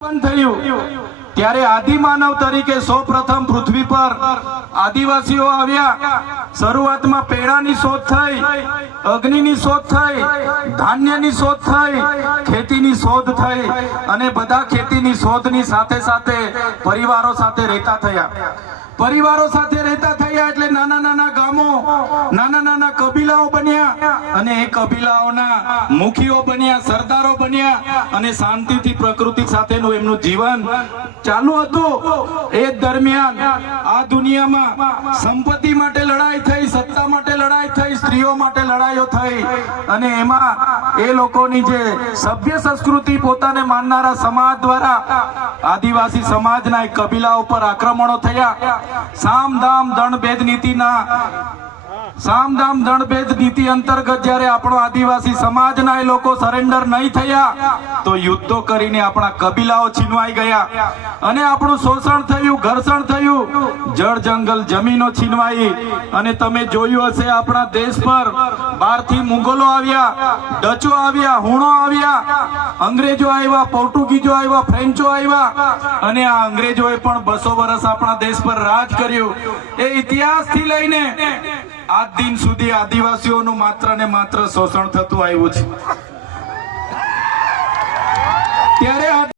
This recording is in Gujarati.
ત્યારે આદિમાનવ તરીકે સૌપ્રથમ પૃથ્વી પર આદિવાસીઓ આવ્યા। શરૂઆતમાં પેડાની શોધ થઈ, અગ્નિની શોધ થઈ, ધાન્યની શોધ થઈ, ખેતીની શોધ થઈ અને બધા ખેતીની શોધની સાથે સાથે પરિવારો સાથે રહેતા થયા। પરિવારો સાથે રહેતા થયા એટલે નાના નાના ગામો, નાના નાના કબીલાઓ બન્યા અને એ કબીલાઓના મુખીઓ બન્યા, સરદારો બન્યા અને શાંતિથી પ્રકૃતિ સાથેનું એમનું જીવન ચાલુ હતું। એ દરમિયાન આ દુનિયામાં સંપત્તિ માટે લડાઈ થઈ, સત્તા માટે લડાઈ થઈ, સ્ત્રીઓ માટે લડાઈઓ થઈ અને એમાં એ લોકોની જે સભ્ય સંસ્કૃતિ પોતાને માનનારા સમાજ દ્વારા આદિવાસી સમાજના એક કબીલા ઉપર આક્રમણો થયા। સામ દામ દંડ ભેદ નીતિ અંતર્ગત જ્યારે આપણો આદિવાસી સમાજના એ લોકો સરેન્ડર નહીં થયા તો યુદ્ધો કરીને આપણા કબીલાઓ છીનવાઈ ગયા અને આપણું શોષણ થયું, ઘર્ષણ થયું, જળ જંગલ જમીનો છીનવાઈ। અને તમે જોયું હશે આપણા દેશ પર બહારથી મુગલો આવ્યા, ડચો આવ્યા, હુણો આવ્યા, અંગ્રેજો આવ્યા, પોર્ટુગીઝો આવ્યા, ફ્રેન્ચો આવ્યા અને આ અંગ્રેજોએ પણ 200 વર્ષ આપણા દેશ પર રાજ કર્યું। એ ઇતિહાસથી લઈને આજ દિન સુધી આદિવાસીઓનું માત્ર ને માત્ર શોષણ થતું આવ્યું છે। ત્યારે